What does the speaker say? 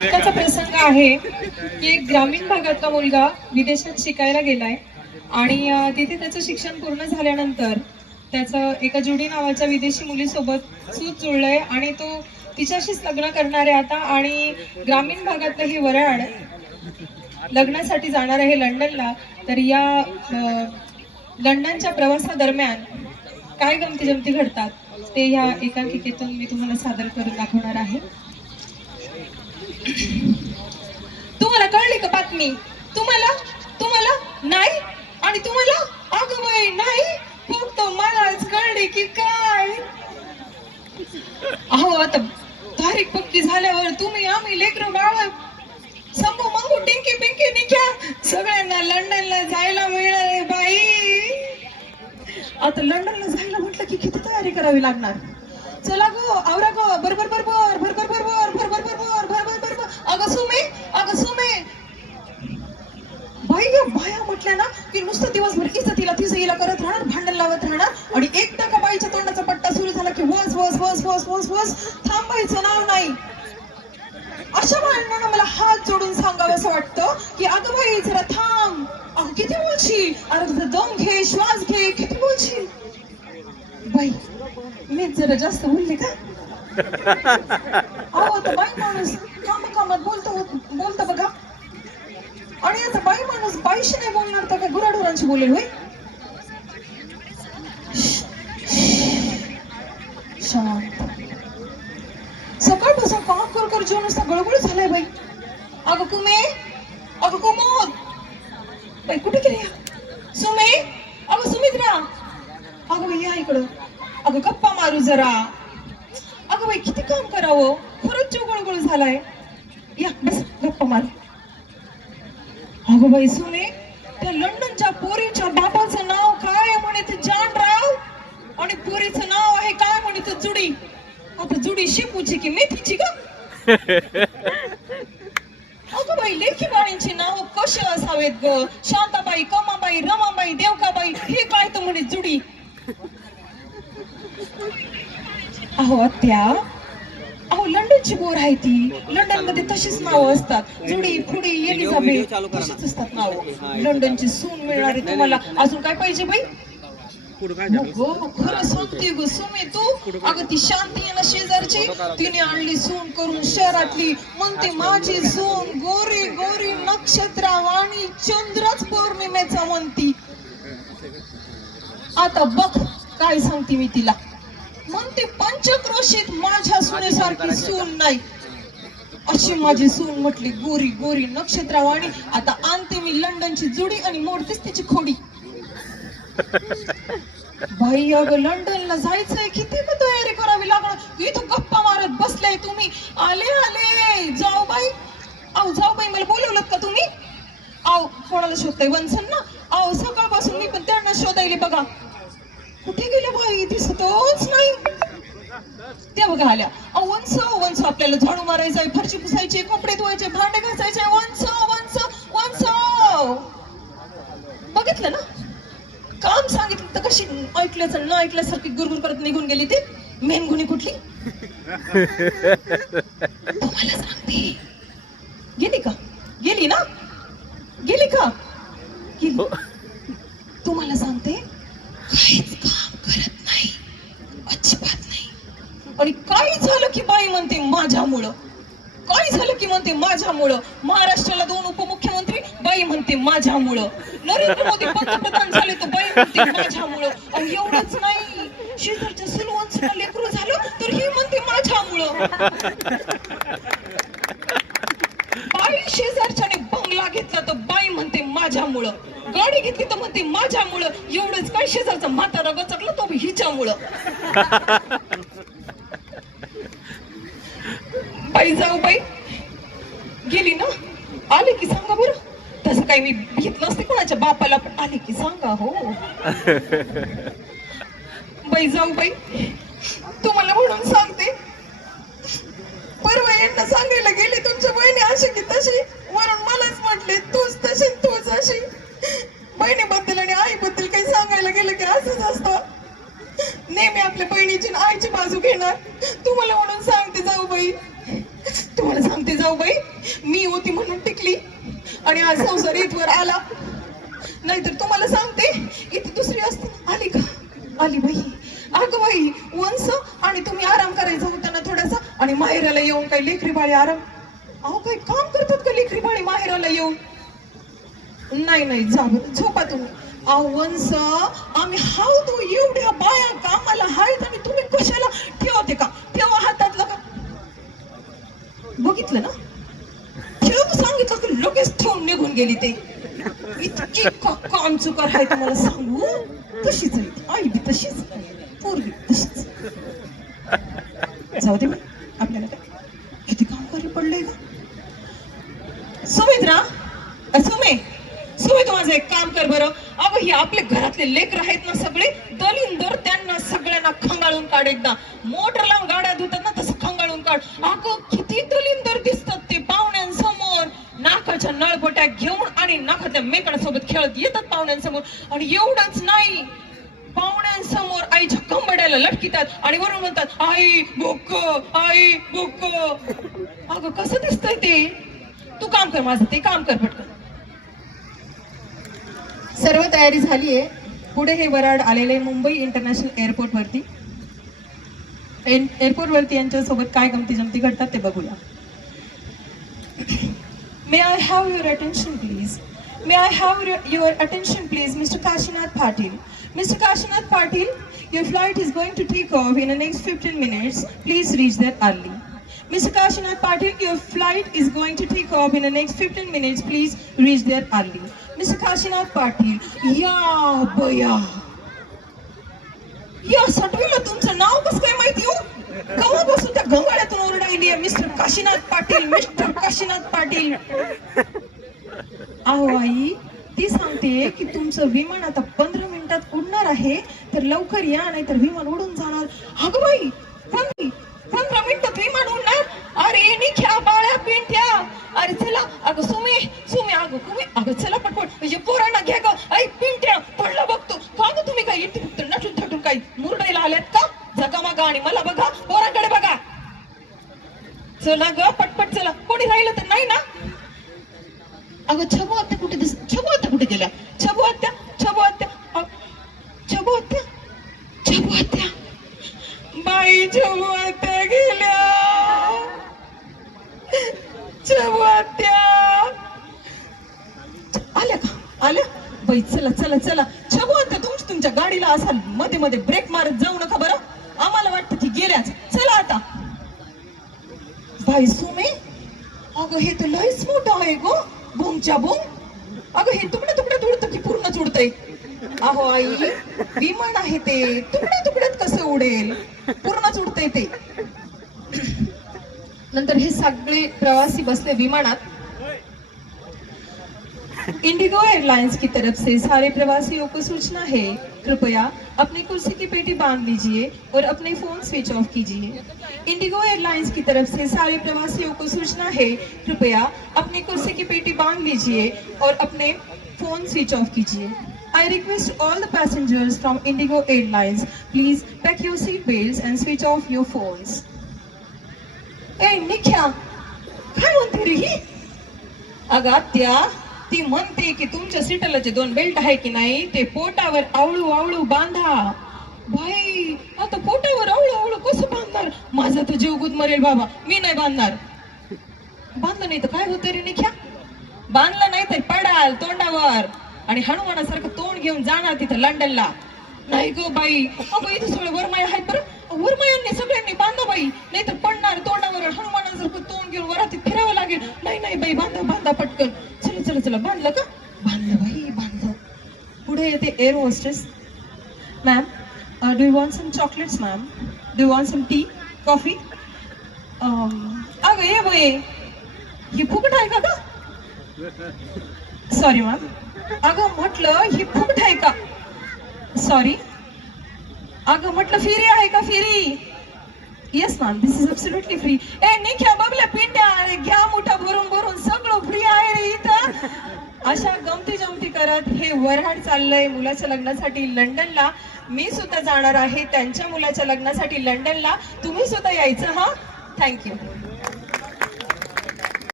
त्याचा प्रसंग आहे की एक ग्रामीण भागातला मुलगा विदेशात शिकायला गेलाय आणि तिथे त्याचं शिक्षण पूर्ण झाल्यानंतर त्याचं एका जुडी नावाच्या विदेशी मुलीसोबत सूत जुळलंय आणि तो तिच्याशीच लग्न करणार आहे आता आणि ग्रामीण भागातलं हे वराड लग्नासाठी जाणार आहे लंडनला तर या लंडनच्या प्रवासादरम्यान काय गमती जमती घडतात ते ह्या एकांकिकेतून मी तुम्हाला सादर करून दाखवणार आहे. तुम्हाला कळली का बातमी? तुम्हाला? तुम्हाला? नाही? आणि तुम्हाला? अगं बाई नाही? फक्त मलाच कळले की काय? अहो आता तारीख पक्की झाल्यावर तुम्ही आम्ही लेकरं बाळ संभू मंगू टिंकी पिंकी निघ्या सगळ्यांना लंडनला जायला मिळाले बाई. आता लंडनला जायला म्हटलं की किती तयारी करावी लागणार? चला दिवस थांबायचं नाव नाही. अशा बायांना मला हात जोडून सांगावं असं वाटतं की अगं बाई जरा थांब. अगं किती बोलशील अरे तुझा दम घे श्वास घे किती बोलशील बाई मी जरा जास्त बोलले का? अहो आता बाई माणूस काम कामात बोलतो बोलतो बघा. आणि आता बाई माणूस बाईशी नाही बोलणार तर काय गुराढोरांशी बोलेल होय? काम नुसता गळगळ झालाय बाई. अगं कुमे अगं कुमोद. बाई कुठे गेले? या? सुमे अगं सुमित्रा. अगं बाई या इकडं. अगं गप्पा मारू जरा. अगं बाई किती काम करावं? खरंच जीव गळगळ झालाय. या बस गप्पा मार. अगं बाई सुमे त्या लंडनच्या पोरीच्या बापाचं नाव काय म्हणे ते जानराव? आणि पोरीचं नाव आहे काय म्हणे ते जुडी? आता जुडी शिपूची की मेथीची का अगं बाई लेखी बाळींची नाव कशी असावेत ग? शांताबाई कमाबाई रमाबाई देवकाबाई हे काय तर म्हणे जुडी? अहो आत्या. अहो लंडनची बोर आहे ती. लंडनमध्ये तशीच नावं असतात. जुडी फुडी एलिझाबेथ तशीच असतात नावं. लंडनची सून मिळणार तुम्हाला अजून काय पाहिजे बाई? हो खरं सांगते ग सुमे तू? अगं ती शांती आहे ना शेजारची? तिने आणली सून करून शहरातली. म्हणते माझी सून गोरी गोरी नक्षत्रवाणी चंद्रच पौर्णिमेचा म्हणती. आता बघ काय सांगते मी तिला. म्हणते पंचक्रोशीत माझ्या सुनेसारखी सून नाही. अशी माझी सून म्हटली गोरी गोरी नक्षत्रवाणी. आता आणते मी लंडनची जुडी आणि मोडतेच तिची खोडी. भाई अगं लंडनला जायचंय. किती मग तयारी करावी लागणार? इथं गप्पा मारत बसलाय तुम्ही. आले आले. जाऊ बाई. आहो जाऊ बाई मला बोलवलं का तुम्ही? आओ कोणाला शोधताय? वंसन ना? आहो सकाळपासून मी पण त्यांना शोधायले बघा. कुठे गेले बाई? दिसतच नाही. त्या बघा आल्या. अहो वंस वंस आपल्याला झाडू मारायचंय फरशी पुसायची कपडे धुवायचे भांडे घासायचे वंस वंस वंस. बघितलं ना? काम सांगितलं तर कशी ऐकल्याचं न ऐकल्यासारखी गुरगुर करत निघून गेली ते. मेनगुणी कुठली? तुम्हाला सांगते गेली का गेली ना गेली का गेली तुम्हाला सांगते काहीच काम करत नाही अजिबात नाही आणि काही झालं की बाई म्हणते माझ्यामुळं काही झालं की म्हणते माझ्यामुळं महाराष्ट्राला दोन उपमुख्यमंत्री बाई म्हणते माझ्यामुळं. नरेंद्र मोदी पंतप्रधान झाले तर बाई म्हणते माझ्यामुळं. आणि एवढंच नाही. शेजारच्या सुलवंसला लेकरू झालं तर ही म्हणते माझ्यामुळं. बाई शेजारच्याने बंगला घेतला तर बाई म्हणते माझ्यामुळं. गाडी घेतली तर म्हणते माझ्यामुळं. एवढंच काय शेजारचा म्हातारा गचकला तो हिच्यामुळं. बाई जाऊ बाई. गेली ना आले की सांगा बरं तसं काही मी घेत नसते कोणाच्या बापाला पण आले की सांगा हो. बाई जाऊ बाई. तुम्हाला म्हणून सांगते परवा यांना सांगायला गेले तुमच्या बहिणी अशी की तशी वरून मलाच म्हटले तूच तशी तूच अशी बहिणीबद्दल आणि आईबद्दल काही सांगायला गेलं की असंच असतं नेहमी आपल्या बहिणीची आणि आईची बाजू घेणार तुम्हाला म्हणून सांगते जाऊ बाई तुम्हाला सांगते जाऊ बाई आणि आज संसार इथवर आला. नाहीतर तुम्हाला सांगते इथे दुसरी असते. आली का? आली बाई. अगं बाई वंस आणि तुम्ही आराम करायचा होता ना थोडासा? आणि माहेराला येऊन काही लेकरी बाळी आराम? अहो काही काम करतात का लेकरी बाळी माहेराला येऊन? नाही नाही जा झोपा तुम्ही. अहो वंस आम्ही हाव तो एवढ्या बाया कामाला हायत आणि तुम्ही कशाला ठेवते का? ठेवा हातातलं का? बघितलं ना? लगेच ठेवून निघून गेली ते. इतकी काम चुकार आहे तुम्हाला सांगू. तशीच आहे आई बी तशीच. पोरगी तशीच. जाऊ दे बाई, आपल्याला काय? किती काम करी पडलंय का सुमित्रा सुमे सुमे तू माझं एक काम कर बरं. अगं हे आपले घरातले लेकर आहेत ना सगळे दलिंदर त्यांना सगळ्यांना खंगाळून काढ एकदा. मोटर लावून गाड्या धुतात ना तसं खंगाळून काढ. अगं किती दलिंदर दिसतात ते पाहुण्यांसमोर नाकाच्या नळपट्या घेऊन आणि नाकातल्या मेकडासोबत खेळत येतात पाहुण्यांसमोर आणि एवढंच नाही. पाहुण्यांसमोर आईच्या कंबड्याला लटकितात आणि वरून म्हणतात आई बुक आई बुक अगं कसं दिसतंय ते? तू काम कर माझं ते काम कर पटकन. सर्व तयारी झाली आहे पुढे हे वराड आलेले मुंबई इंटरनॅशनल एअरपोर्ट वरती. एअरपोर्ट वरती यांच्यासोबत काय गमती जमती घडतात ते बघूया. May I have your attention please May I have your, your attention, please, Mr. Kashinath Patil? Mr. Kashinath Patil, your flight is going to take off in the next 15 minutes. Please reach there early. Mr. Kashinath Patil, your flight is going to take off in the next 15 minutes. Please reach there early. Mr. Kashinath Patil, या बया या सटवीला तुमचं नाव कसं काय माहिती हो केव्हापासून त्या गंगाळ्यातून ओरडायली आहे मिस्टर काशीनाथ पाटील मिस्टर काशीनाथ पाटील अहो आई ती सांगते की तुमचं विमान आता पंधरा मिनिटात उडणार आहे तर लवकर या नाही तर विमान उडून जाणार. अगं बाई पंधरा मिनिटात विमान उडणार? अरे निख्या बाळ्या पिंट्या. अरे चला अगं सुमे सुमे अगं कुमे अगं चला पटपट म्हणजे पोरांना घ्या ग. आई पिंट्या पडला बघतो का ग तुम्ही काय इथे नटून थटून काही मुरडायला आल्यात का? जगा मागा आणि मला बघा पोरांकडे बघा. चला ग पटपट चला. कोणी राहिलं तर नाही ना? अगं छबू आत्या कुठे दिस छबू आत्या कुठे गेल्या? छबू आत्या छबू आत्या छबू आत्या छबू आत्या. बाई छबू आत्या गेल्या. छबू आत्या. आल्या का? आल्या? बाई चला चला चला. छबू आत्या तुमची तुमच्या गाडीला असाल मध्ये मध्ये ब्रेक मारत जाऊ नका बरं. आम्हाला वाटतं की गेल्याच. चला आता. बाई सुमे? अगं हे तर लयच मोठं आहे गो. बोमच्या बुम अगं हे तुकडं तुकड्यात उडतं की पूर्णच उडतंय अहो आई विमान आहे ते. तुकड्या तुकड्यात कसं उडेल? पूर्णच उडतंय ते. नंतर हे सगळे प्रवासी बसले विमानात. इंडिगो एयरलाइंस की तरफ़ से सारे प्रवासियों को सूचना है। कृपया अपनी कुर्सी की पेटी बाँध लीजिए और अपने फ़ोन स्विच ऑफ़ कीजिए। इंडिगो एयरलाइंस की तरफ़ से सारे प्रवासियों को सूचना है। कृपया अपनी कुर्सी की पेटी बाँध लीजिए और अपने फ़ोन स्विच ऑफ़ कीजिए। I request all the passengers from Indigo Airlines, please pack your seat belts and switch off your phones. ए निख्या काय म्हणते रे ही अगं आत्या ती म्हणते की तुमच्या सिटलाचे जे दोन बेल्ट आहे की नाही ते पोटावर आवळू आवळू बांधा. भाई आता पोटावर आवळू आवळू कसं बांधणार? माझा तर जीव गुद मरेल बाबा. मी नाही बांधणार. बांधलं नाही तर काय होतं रे निख्या? बांधलं नाही तर पडाल तोंडावर. आणि हनुमानासारखं तोंड घेऊन जाणार तिथं लंडनला. नाही गो बाई. अगं इथे सगळे वरमाया आहेत बरं. वरमायांनी सगळ्यांनी बांधा बाई. नाहीतर पडणार तोंडावर हनुमानासारखं तोंड घेऊन वरातीत फिरावं लागेल. नाही नाही बाई बांधा बांधा पटकन. चला चला चला. बांधलं का? बांधलं बाई बांधलं. पुढे येते air hostess ma'am do you want some chocolates ma'am do you want some tea coffee अगं ये बाई. ही फुकट आहे का सॉरी मॅम अगं म्हटलं ही फुकट आहे का? सॉरी अगं म्हटलं फिरी आहे का free yes ma'am this is absolutely free ए निख्या बघल्या पिंड्या अरे घ्या मोठा भरून भरून सगळं फ्री आहे रे इथं. अशा गमती जमती करत हे वऱ्हाड चाललंय मुलाच्या लग्नासाठी लंडनला. मी सुद्धा जाणार आहे त्यांच्या मुलाच्या लग्नासाठी लंडनला. तुम्ही सुद्धा यायचं हा? थँक्यू